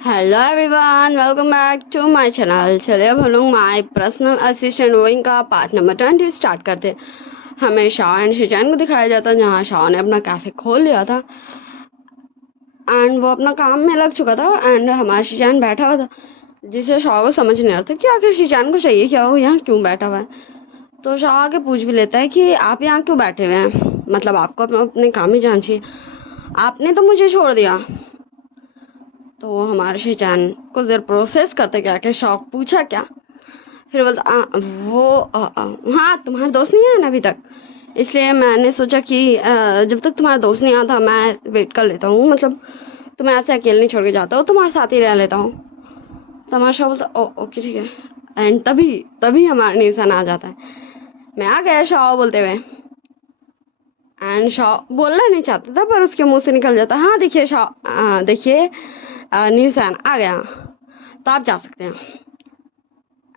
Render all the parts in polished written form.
Hello everyone, welcome back to my channel. चलिए अब हम लोग माय पर्सनल असिस्टेंट वोइंग का पार्ट नंबर 20 स्टार्ट करते हैं। हमें शाह एंड शिजान को दिखाया जाता है जहाँ शाह ने अपना कैफे खोल लिया था एंड वो अपना काम में लग चुका था एंड हमारा शिजान बैठा हुआ था, जिसे शाह को समझ नहीं आता कि आखिर शिजान को चाहिए क्या, हो यहाँ क्यों बैठा हुआ है। तो शाह आके पूछ भी लेता है कि आप यहाँ क्यों बैठे हुए हैं, मतलब आपको अपने काम ही जाना चाहिए, आपने तो मुझे छोड़ दिया। तो हमारे शिजान कुछ देर प्रोसेस करते क्या कि शौक पूछा क्या, फिर बोलता हाँ तुम्हारा दोस्त नहीं आया ना अभी तक, इसलिए मैंने सोचा कि जब तक तुम्हारा दोस्त नहीं आता मैं वेट कर लेता हूँ, मतलब तुम्हें ऐसे अकेले नहीं छोड़ के जाता हूँ, तुम्हारे साथ ही रह लेता हूँ। तो हमारा शौक बोलता ओके ठीक है। एंड तभी तभी हमारा निशान आ जाता है, मैं आ गया शाह बोलते हुए। एंड शाह बोलना नहीं चाहता था पर उसके मुंह से निकल जाता, हाँ देखिए शाह, देखिए निशान आ गया तो आप जा सकते हैं।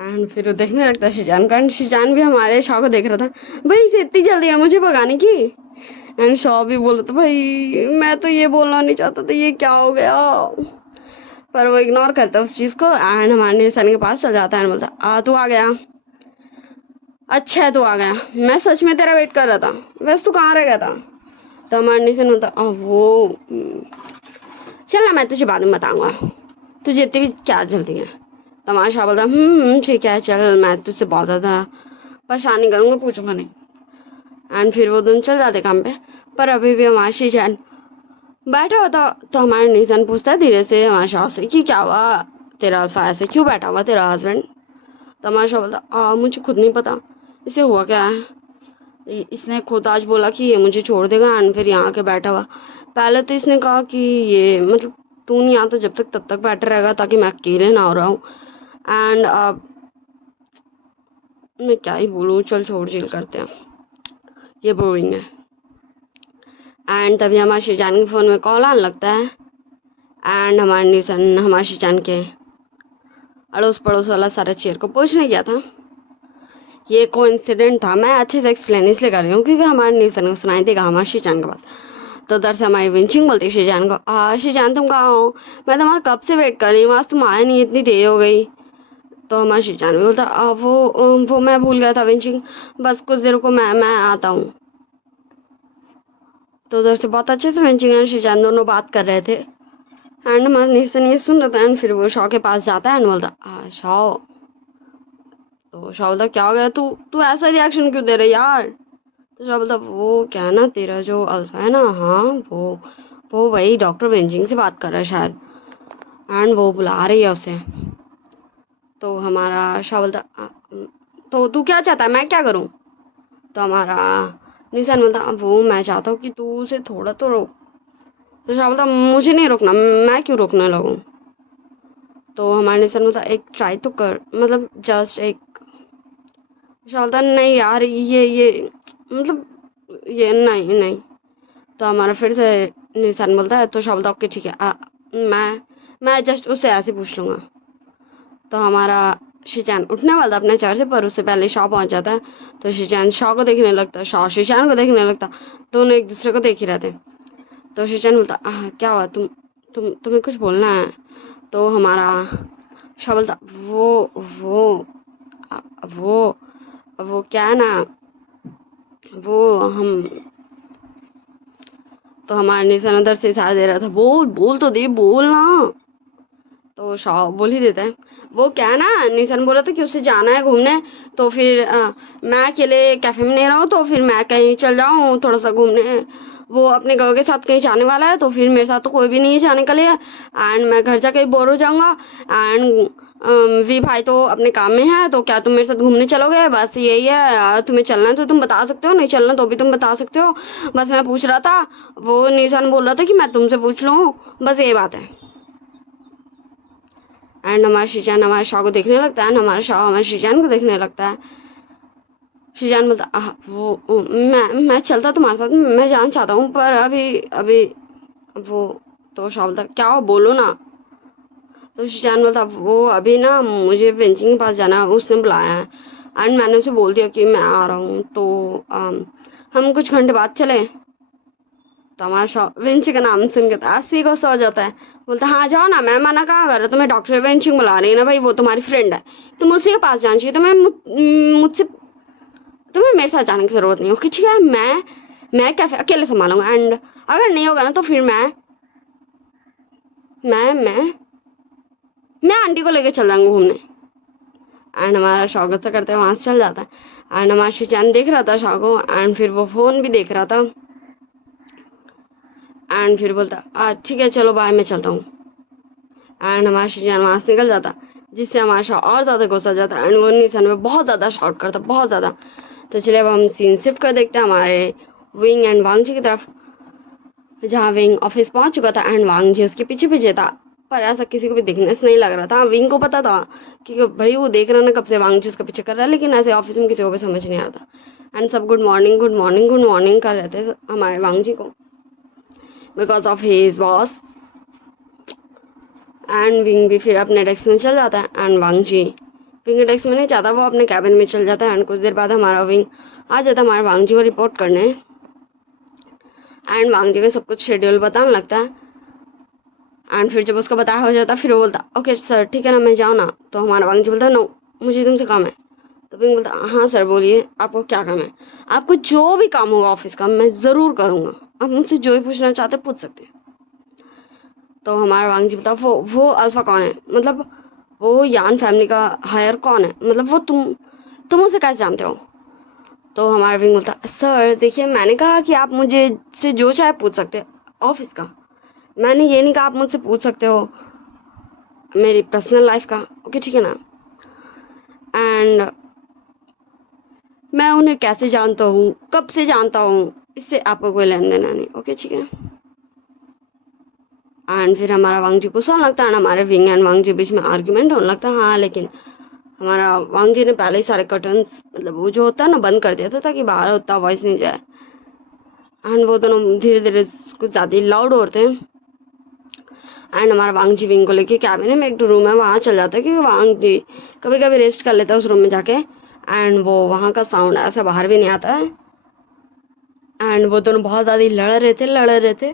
एंड फिर वो देखने लगता है शिजान का एंड शिजान भी हमारे शाह को देख रहा था, भाई इसे इतनी जल्दी है मुझे भगाने की। एंड शाह भी बोल रहा था भाई मैं तो ये बोलना नहीं चाहता था, ये क्या हो गया। पर वो इग्नोर करता है उस चीज़ को एंड हमारे निशान के पास चल जाता है एंड बोलता तू आ गया, अच्छा है तू आ गया, मैं सच में तेरा वेट कर रहा था, वैसे तू कहाँ रह गया था। तो हमारे निशान बोलता चल ना मैं तुझे बाद में बताऊंगा, तुझे इतनी भी क्या जल्दी है। तमाशा बोलता ठीक है चल, मैं तुझसे बहुत ज़्यादा परेशानी करूँगा, पूछूंगा नहीं। एंड फिर वो दोनों चल जाते काम पे, पर अभी भी हमारा शीशान बैठा होता। तो हमारा निशान पूछता है धीरे से हमारे शाह से कि क्या हुआ, तेरा अल्फा ऐसे क्यों बैठा हुआ तेरा हस्बैंड। तो हमारा शाह बोलता मुझे खुद नहीं पता इसे हुआ क्या है, इसने खुद आज बोला कि ये मुझे छोड़ देगा एंड फिर यहाँ आके बैठा हुआ। पहले तो इसने कहा कि ये मतलब तू नहीं आता जब तक तब तक बैठा रहेगा ताकि मैं अकेले ना हो रहा हूँ। एंड अब मैं क्या ही बोलूँ, चल छोड़ चिल करते हैं, ये बोरिंग है। एंड तभी हमारे शिजान के फ़ोन में कॉल आने लगता है एंड हमारे निशान हमारे शिजान के अड़ोस पड़ोस वाला सारा चेयर को पूछने गया था। ये कोइंसिडेंट था, मैं अच्छे से एक्सप्लेन इसलिए कर रही हूँ क्योंकि हमारे निशान को सुनाई देगा हमारे शिजान के बाद। तो उधर से हमारी विंचिंग बोलती है शिजान को, शिजान तुम कहाँ हो, मैं तुम्हारा कब से वेट कर रही हूँ, आज तुम आए नहीं, इतनी देर हो गई। तो हमारा शिजान भी बोलता वो मैं भूल गया था विंचिंग, बस कुछ देर को मैं आता हूँ। तो उधर से बहुत अच्छे से विंचिंग और शिजान दोनों बात कर रहे थे एंड हमारा निशान ये सुन रहा था एंड फिर वो शॉ के पास जाता है एंड बोलता शॉ। तो शॉ बोलता क्या हो गया, तू तू ऐसा रिएक्शन क्यों दे रहा है यार। तो शॉ बोलता वो क्या है ना, तेरा जो अल्फा है ना, हाँ वो वही डॉक्टर बेंजिंग से बात कर रहा है शायद एंड वो बुला रही है उसे। तो हमारा शाह बोलता तो तू क्या चाहता है, मैं क्या करूं। तो हमारा निशान बोलता वो मैं चाहता हूँ कि तू उसे थोड़ा तो रोक। तो शाह बोलता मुझे नहीं रोकना, मैं क्यों रोकने लगूं। तो हमारे निशान बोलता एक ट्राई तो कर, मतलब जस्ट एक। शाह बोलता नहीं यार ये मतलब ये नहीं नहीं। तो हमारा फिर से निशान बोलता है, तो शाह बोलता ओके ठीक है, मैं जस्ट उससे ऐसे पूछ लूँगा। तो हमारा शिजान उठने वाला था अपने चेयर से पर उससे पहले शाह पहुंच जाता है। तो शिजान शाह को देखने लगता है, शाह शिजान को देखने लगता, दोनों एक दूसरे को देख ही रहते। तो शिजान बोलता क्या हुआ, तुम्हें कुछ बोलना है। तो हमारा शाह बोलता वो आ, वो वो क्या है ना, वो हम। तो हमारे निशान उधर से इशारा दे रहा था, बोल तो दे, बोल ना। तो शाह बोल ही देता है, वो क्या ना, निशान बोला था कि उसे जाना है घूमने, तो फिर मैं अकेले कैफे में नहीं रहा हूँ, तो फिर मैं कहीं चल जाऊँ थोड़ा सा घूमने, वो अपने गाँव के साथ कहीं जाने वाला है, तो फिर मेरे साथ तो कोई भी नहीं है जाने के लिए एंड मैं घर जाके बोर हो जाऊँगा। एंड वी भाई तो अपने काम में है, तो क्या तुम मेरे साथ घूमने चलोगे, बस यही है, तुम्हें चलना है तो तुम बता सकते हो, नहीं चलना तो भी तुम बता सकते हो, बस मैं पूछ रहा था। वो निशान बोल रहा था कि मैं तुमसे पूछ लूँ, बस ये बात है। एंड हमारा शिजान हमारे शाह को देखने लगता है एंड हमारा शाह हमारे शिजान को देखने लगता है। शिजान बोलता मैं चलता तुम्हारे साथ, मैं जाना चाहता हूँ पर अभी अभी वो। तो शाह बोलता क्या हो बोलो ना। तो शिजान बोलता वो अभी ना मुझे बेंचिंग के पास जाना है, उसने बुलाया है एंड मैंने उसे बोल दिया कि मैं आ रहा हूँ, तो हम कुछ घंटे बाद चले। तो हमारा विंची का नाम सुन के तो अस्सी को सो जाता है। बोलता हाँ जाओ ना, मैं मना कहाँ कर रहा, तुम्हें डॉक्टर विंची बुला रही है ना भाई, वो तुम्हारी फ्रेंड है, तुम उसी के पास जाना चाहिए, मुझसे तुम्हें मेरे साथ जाने की जरूरत नहीं। ओके ठीक है, मैं कैफे अकेले संभालूंगा, एंड अगर नहीं होगा ना तो फिर मैं आंटी को लेके चल जाऊंगा घूमने। एंड हमारा शौक गुस्सा करते वहां से चल जाता है। एंड हमारा शिचान देख रहा था शौक को, एंड फिर वो फोन भी देख रहा था, एंड फिर बोलता ठीक है चलो बाय, मैं चलता हूँ। एंड हमारा शिचान वहां से निकल जाता, जिससे हमारा शौक और ज्यादा गुस्सा जाता, एंड वो निशान में बहुत ज्यादा शॉट करता, बहुत ज्यादा। तो चलिए अब हम सीन शिफ्ट कर देखते हैं हमारे विंग एंड वांगजी की तरफ, जहाँ विंग ऑफिस पहुंच चुका था एंड वांगजी उसके पीछे पीछे था। पर ऐसा किसी को भी दिखने से नहीं लग रहा था। विंग को पता था कि भाई वो देख रहा ना कब से वांगजी उसका पीछे कर रहा है, लेकिन ऐसे ऑफिस में किसी को भी समझ नहीं आता। एंड सब good morning good morning good morning कर रहे थे हमारे वांगजी को, because of his boss. And wing भी फिर अपने डेस्क में चल जाता है, एंड वांगजी विंग के डेस्क में नहीं जाता, वो अपने कैबिन में चल जाता है। एंड कुछ देर बाद हमारा विंग आ जाता है हमारे वांगजी को रिपोर्ट करने, एंड वांगजी को सब कुछ शेड्यूल बताने लगता है। एंड फिर जब उसका बताया हो जाता फिर वो बोलता ओके सर ठीक है ना, मैं जाऊँ ना। तो हमारा वांगजी बोलता नो, मुझे तुमसे काम है। तो विंग बोलता हाँ सर बोलिए, आपको क्या काम है? आपको जो भी काम होगा ऑफिस का मैं ज़रूर करूँगा, आप मुझसे जो भी पूछना चाहते पूछ सकते हैं। तो हमारा वांगजी बोलता वो अल्फा कौन है, मतलब वो यान फैमिली का हायर कौन है, मतलब वो तुम उसे कैसे जानते हो? तो हमारा विंग बोलता सर देखिए, मैंने कहा कि आप मुझे से जो चाहे पूछ सकते हो ऑफिस का, मैंने ये नहीं कहा आप मुझसे पूछ सकते हो मेरी पर्सनल लाइफ का। ओके ठीक है ना। एंड मैं उन्हें कैसे जानता हूँ, कब से जानता हूँ, इससे आपको कोई लेन देना नहीं। ओके ठीक है। एंड फिर हमारा वांगजी गुस्सा होने लगता है, हमारे विंग एंड वांगजी बीच में आर्ग्यूमेंट होने लगता है। हाँ लेकिन हमारा वांगजी ने पहले ही सारे कर्टन्स, मतलब वो जो होता है ना, बंद कर दिया था ताकि बाहर उतना वॉइस नहीं जाए। एंड वो दोनों धीरे धीरे कुछ ज़्यादा ही लाउड होते हैं। एंड हमारा वांगजी विंग को लेके कैबिन में एक रूम है वहाँ चल जाता है, क्योंकि वांगजी कभी कभी रेस्ट कर लेता है उस रूम में जाके, एंड वो वहाँ का साउंड ऐसा बाहर भी नहीं आता है। एंड वो दोनों बहुत ज़्यादा ही लड़ रहे थे।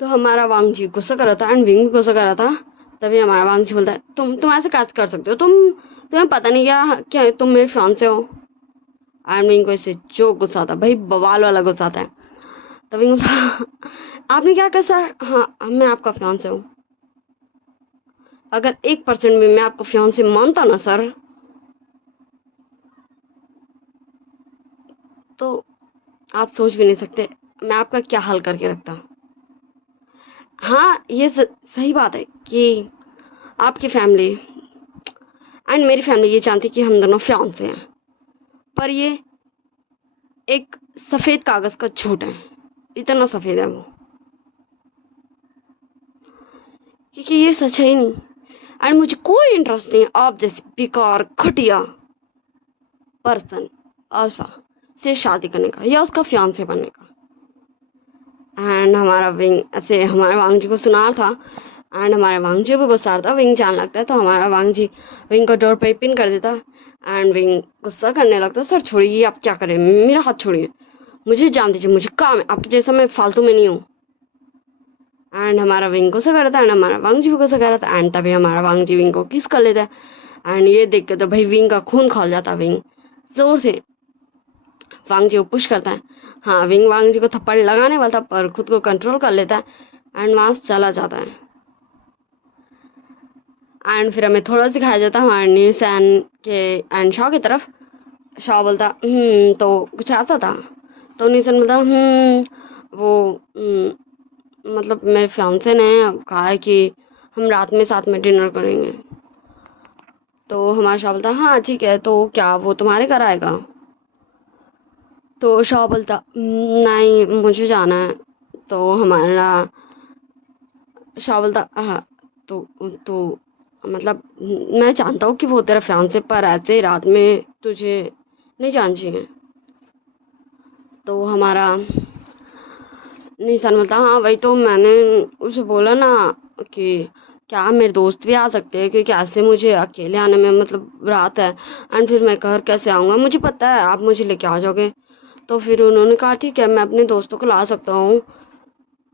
तो हमारा वांगजी गुस्सा कर रहा था एंड विंग भी गुस्सा कर रहा था। तभी हमारा वांगजी बोलता है तुम ऐसे कैसे कर सकते हो, तुम्हें पता नहीं क्या तुम मेरे फियांसे हो? एंड विंग को इससे जो गुस्सा आता भाई, बवाल वाला गुस्सा आता है। तो विंग बोलता आपने क्या कहा सर? हाँ मैं आपका फियांसे हूँ, अगर 1% भी मैं आपको फियांसे मानता ना सर, तो आप सोच भी नहीं सकते मैं आपका क्या हाल करके रखता। हाँ ये सही बात है कि आपकी फैमिली एंड मेरी फैमिली ये जानती कि हम दोनों फियांसे हैं, पर ये एक सफ़ेद कागज़ का झूठ है, इतना सफ़ेद है वो, क्योंकि ये सच है ही नहीं। एंड मुझे कोई इंटरेस्ट नहीं आप जैसे बेकार घटिया पर्सन अल्फा से शादी करने का या उसका फियांसे बनने का। एंड हमारा विंग ऐसे हमारे वांगजी को सुना था, एंड हमारे वांगजी भी गुस्सा था, विंग जान लगता है। तो हमारा वांगजी विंग को डोर पे पिन कर देता, एंड विंग गुस्सा करने लगता सर छोड़िए, आप क्या करें, मेरा हाथ छोड़िए, मुझे जान दीजिए, मुझे काम है, आपके जैसा मैं फालतू में नहीं हूँ। एंड हमारा विंग गुस्सा कर रहा था एंड हमारा वांगजी भी गुस्सा कर रहा था। एंड तभी हमारा वांगजी विंग को किस कर लेता है। एंड ये देख के तो भाई विंग का खून खौल जाता, विंग जोर से वांगजी को पुश करता है। हाँ विंग वांगजी को थप्पड़ लगाने वाला था पर खुद को कंट्रोल कर लेता है एंड वहाँ से चला जाता है। एंड फिर हमें थोड़ा सिखाया जाता है हमारे न्यूज़ के एंड शॉ की तरफ। शॉ बोलता तो कुछ ऐसा था। तो न्यूसन बोलता वो मतलब मेरे फियांसे ने कहा है कि हम रात में साथ में डिनर करेंगे। तो हमारा शॉ बोलता हाँ ठीक है, तो क्या वो तुम्हारे घर आएगा? तो शॉ बोलता नहीं मुझे जाना है। तो हमारा शॉ बोलता हाँ तो मतलब मैं जानता हूँ कि वो तेरा फियांसे, पर ऐसे रात में तुझे नहीं जाना चाहिए। तो हमारा निशान बोलता हाँ वही तो मैंने उसे बोला ना कि क्या मेरे दोस्त भी आ सकते हैं, क्योंकि ऐसे मुझे अकेले आने में मतलब रात है एंड फिर मैं घर कैसे आऊँगा, मुझे पता है आप मुझे लेके आ जाओगे। तो फिर उन्होंने कहा ठीक है मैं अपने दोस्तों को ला सकता हूँ,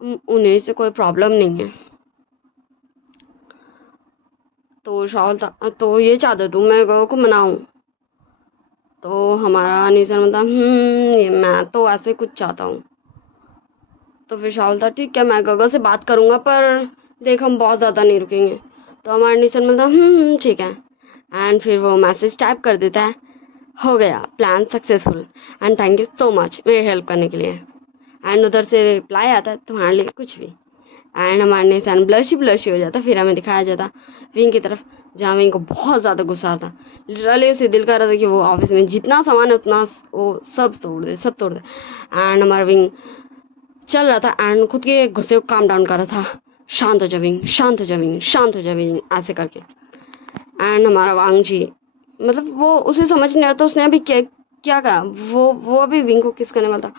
उन्हें से कोई प्रॉब्लम नहीं है। तो शाहुल था तो ये चाहते तुम मैं को मनाऊँ? तो हमारा निशन बोलता ये मैं तो ऐसे कुछ चाहता हूँ। तो फिर शाहुल था ठीक है मैं गगन से बात करूँगा, पर देख हम बहुत ज़्यादा नहीं रुकेंगे। तो हमारा निशन बोलता ठीक है। एंड फिर वो मैसेज टाइप कर देता है, हो गया plan successful and thank you so much मेरी हेल्प करने के लिए। एंड उधर से रिप्लाई आता है तुम्हारे लिए कुछ भी। एंड हमारे निशान ब्लश ही हो जाता। फिर हमें दिखाया जाता विंग की तरफ, जहाँ विंग को बहुत ज़्यादा गुस्सा आता। लिटरली उसे दिल कर रहा था कि वो ऑफिस में जितना सामान है उतना वो सब तोड़ दे। एंड हमारा विंग चल रहा था एंड खुद के गुस्से को काम डाउन कर रहा था, शांत हो जा विंग, शांत हो जा विंग, शांत हो जा विंग, ऐसे करके। एंड हमारा वांग जी मतलब वो उसे समझ नहीं आता उसने अभी क्या क्या कहा। वो अभी विंग को किस करने वाला था,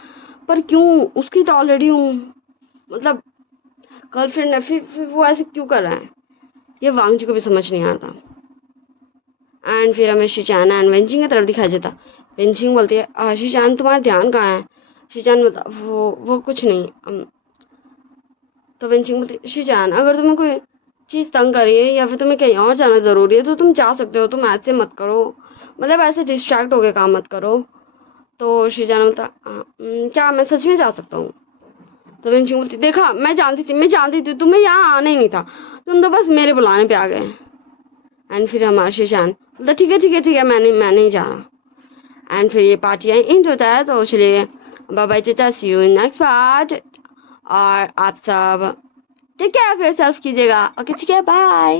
पर क्यों, उसकी तो ऑलरेडी हूँ मतलब गर्लफ्रेंड है, फिर वो ऐसे क्यों कर रहा है, ये वांग जी को भी समझ नहीं आता। एंड फिर हमें शिचान एंड वेंचिंग की तरफ दिखाया जाता। वेंचिंग बोलती है शिचान तुम्हारा ध्यान कहाँ है? शिचान बोलता वो कुछ नहीं। तो वेंचिंग बोलती शिचान अगर तुम्हें कोई चीज़ तंग कर रही है या फिर तुम्हें कहीं और जाना ज़रूरी है तो तुम जा सकते हो, तुम ऐसे मत करो, मतलब ऐसे डिस्ट्रैक्ट होकर काम मत करो। तो शिजान बोलता क्या मैं सच में जा सकता हूँ? तो वेंचिंग बोलती देखा मैं जानती थी तुम्हें यहाँ आना ही नहीं था, तुम तो बस मेरे बुलाने पे आ गए। एंड फिर हमारा शिजान बोलता ठीक है मैं नहीं जा रहा। एंड फिर ये पार्ट यहीं एंड होता है। तो चलिए बाय बाय चाचा, सी यू इन नेक्स्ट पार्ट। और आप सब टेक केयर ऑफ योरसेल्फ कीजिएगा। ओके ठीक है बाय।